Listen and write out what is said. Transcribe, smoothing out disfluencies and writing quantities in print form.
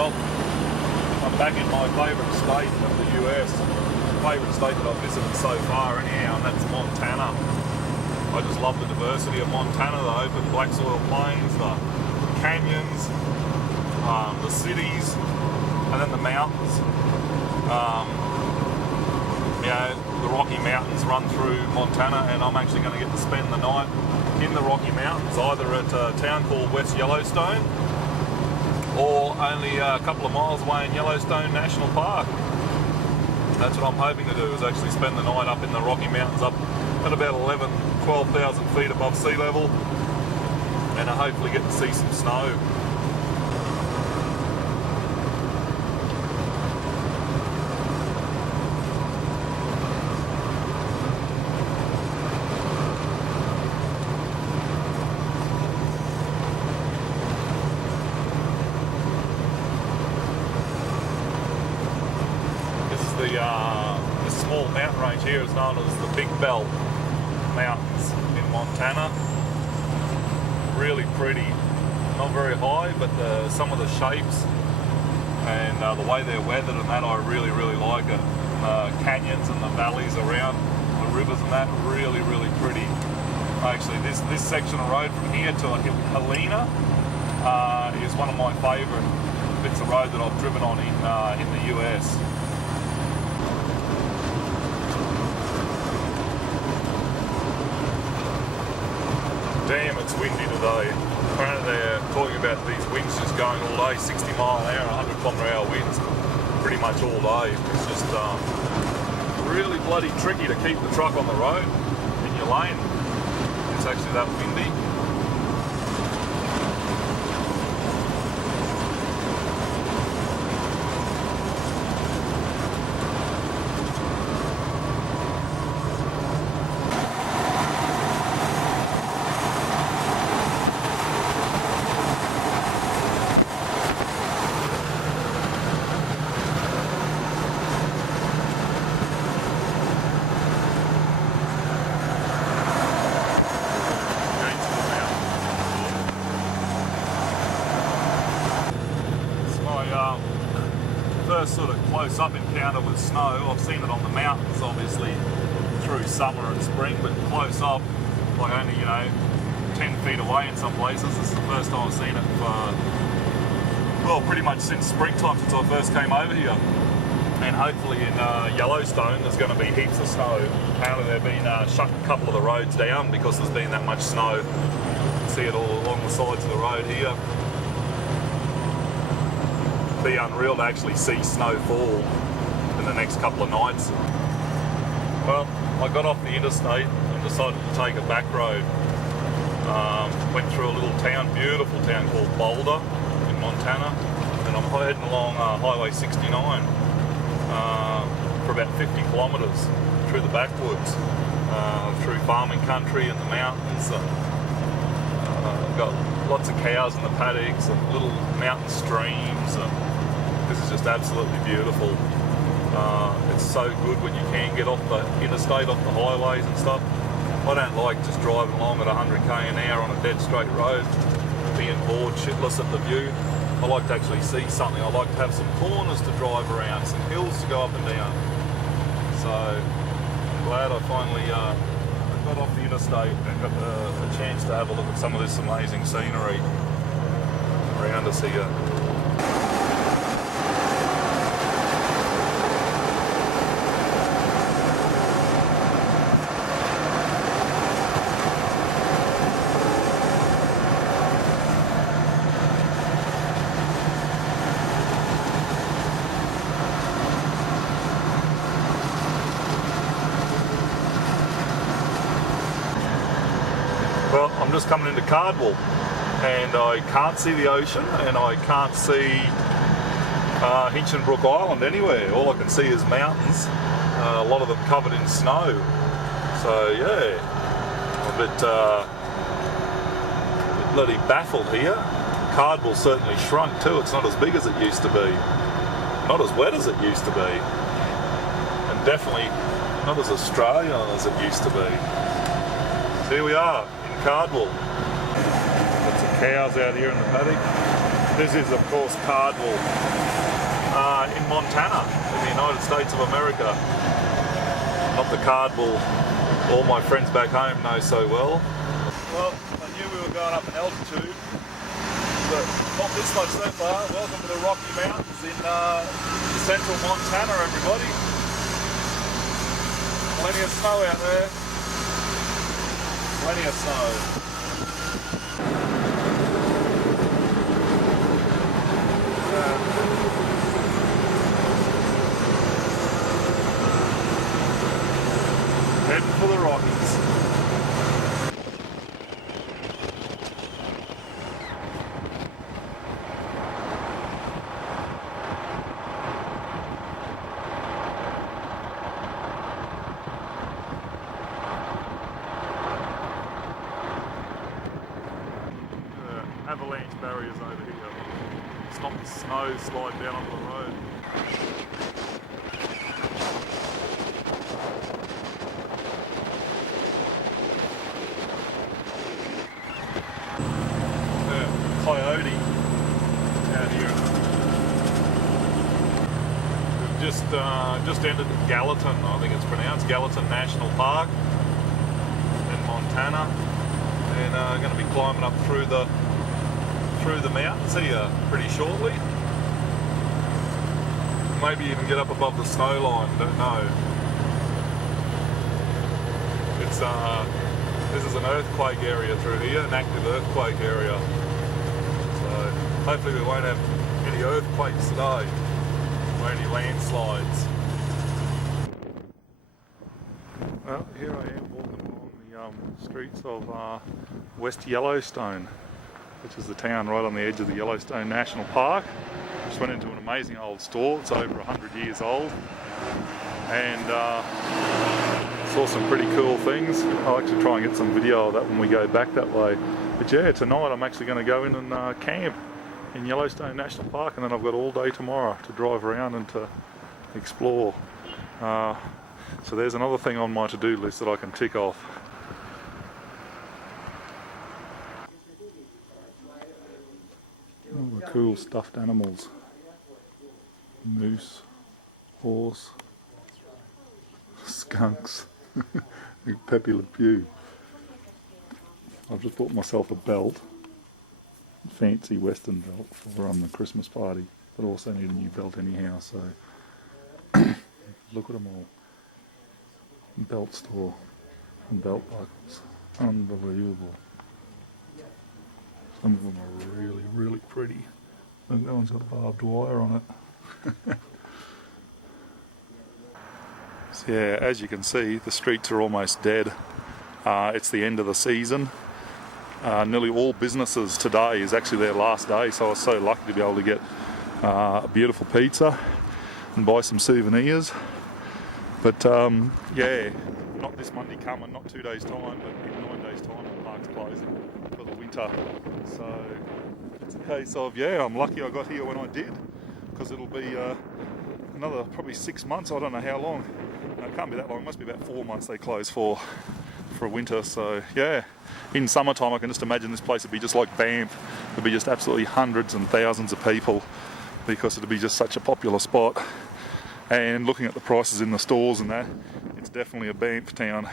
Well, I'm back in my favourite state of the US. Favourite state that I've visited so far anyhow, and that's Montana. I just love the diversity of Montana, the open black soil plains, the canyons, the cities, and then the mountains. The Rocky Mountains run through Montana, and I'm actually going to get to spend the night in the Rocky Mountains, either at a town called West Yellowstone or only a couple of miles away in Yellowstone National Park. That's what I'm hoping to do, is actually spend the night up in the Rocky Mountains, up at about 12,000 feet above sea level, and I hopefully get to see some snow. This small mountain range here is known as the Big Belt Mountains in Montana. Really pretty, not very high, but some of the shapes and the way they're weathered and that, I really like it. Canyons and the valleys around the rivers and that, really pretty. Actually, this section of road from here to Helena is one of my favourite bits of road that I've driven on in the US. Damn, it's windy today. Apparently they're talking about these winds just going all day, 60 mile an hour, 100 kilometre an hour winds, pretty much all day. It's just really bloody tricky to keep the truck on the road in your lane. It's actually that windy. First sort of close-up encounter with snow. I've seen it on the mountains, obviously, through summer and spring, but close up, like only 10 feet away in some places. This is the first time I've seen it well, pretty much since springtime, since I first came over here. And hopefully in Yellowstone there's going to be heaps of snow. Apparently they've been shutting a couple of the roads down because there's been that much snow. You can see it all along the sides of the road here. Be unreal to actually see snow fall in the next couple of nights. Well, I got off the interstate and decided to take a back road. Went through a little town, beautiful town called Boulder in Montana, and I'm heading along Highway 69 for about 50 kilometres through the backwoods, through farming country and the mountains. Got lots of cows in the paddocks and little mountain streams. This is just absolutely beautiful. It's so good when you can get off the interstate, off the highways and stuff. I don't like just driving along at 100k an hour on a dead straight road, being bored shitless at the view. I like to actually see something. I like to have some corners to drive around, some hills to go up and down. So I'm glad I finally got off the interstate and got a chance to have a look at some of this amazing scenery around us here. Well, I'm just coming into Cardwell, and I can't see the ocean, and I can't see Hinchinbrook Island anywhere. All I can see is mountains, a lot of them covered in snow. So yeah, I'm a bit bloody baffled here. Cardwell certainly shrunk too. It's not as big as it used to be, not as wet as it used to be, and definitely not as Australian as it used to be. So here we are in Cardwell. Got some cows out here in the paddock. This is, of course, Cardwell in Montana, in the United States of America. Not the Cardwell all my friends back home know so well. Well, I knew we were going up in altitude, but not this much so far. Welcome to the Rocky Mountains in central Montana, everybody. Plenty of snow out there. Plenty of snow. Heading for the Rockies. Avalanche barriers over here. Stop the snow slide down onto the road. Coyote out here. We've just entered Gallatin, I think it's pronounced, Gallatin National Park in Montana, and going to be climbing up through the mountains here pretty shortly. Maybe even get up above the snow line, don't know. It's this is an earthquake area through here, an active earthquake area. So hopefully we won't have any earthquakes today, or any landslides. Well, here I am walking along the streets of West Yellowstone, which is the town right on the edge of the Yellowstone National Park. Just went into an amazing old store. It's over 100 years old, and saw some pretty cool things. I'll actually try and get some video of that when we go back that way. But yeah, tonight I'm actually going to go in and camp in Yellowstone National Park, and then I've got all day tomorrow to drive around and to explore. So there's another thing on my to-do list that I can tick off. All the cool stuffed animals. Moose, horse, skunks, Pepe Le Pew. I've just bought myself a belt, a fancy western belt for the Christmas party, but also need a new belt anyhow, so look at them all. Belt store and belt buckles, unbelievable. Some of them are really, really pretty. Look, that one's got barbed wire on it. So yeah, as you can see, the streets are almost dead. It's the end of the season. Nearly all businesses today is actually their last day, so I was so lucky to be able to get a beautiful pizza and buy some souvenirs. But yeah, not this Monday coming, not 2 days time, but in 9 days time the park's closing for the winter. So it's a case of, yeah, I'm lucky I got here when I did, because it'll be another probably 6 months, I don't know how long. No, it can't be that long, it must be about 4 months they close for winter. So yeah, in summertime I can just imagine this place would be just like Banff. There'd be just absolutely hundreds and thousands of people, because it'd be just such a popular spot. And looking at the prices in the stores and that, it's definitely a Banff town.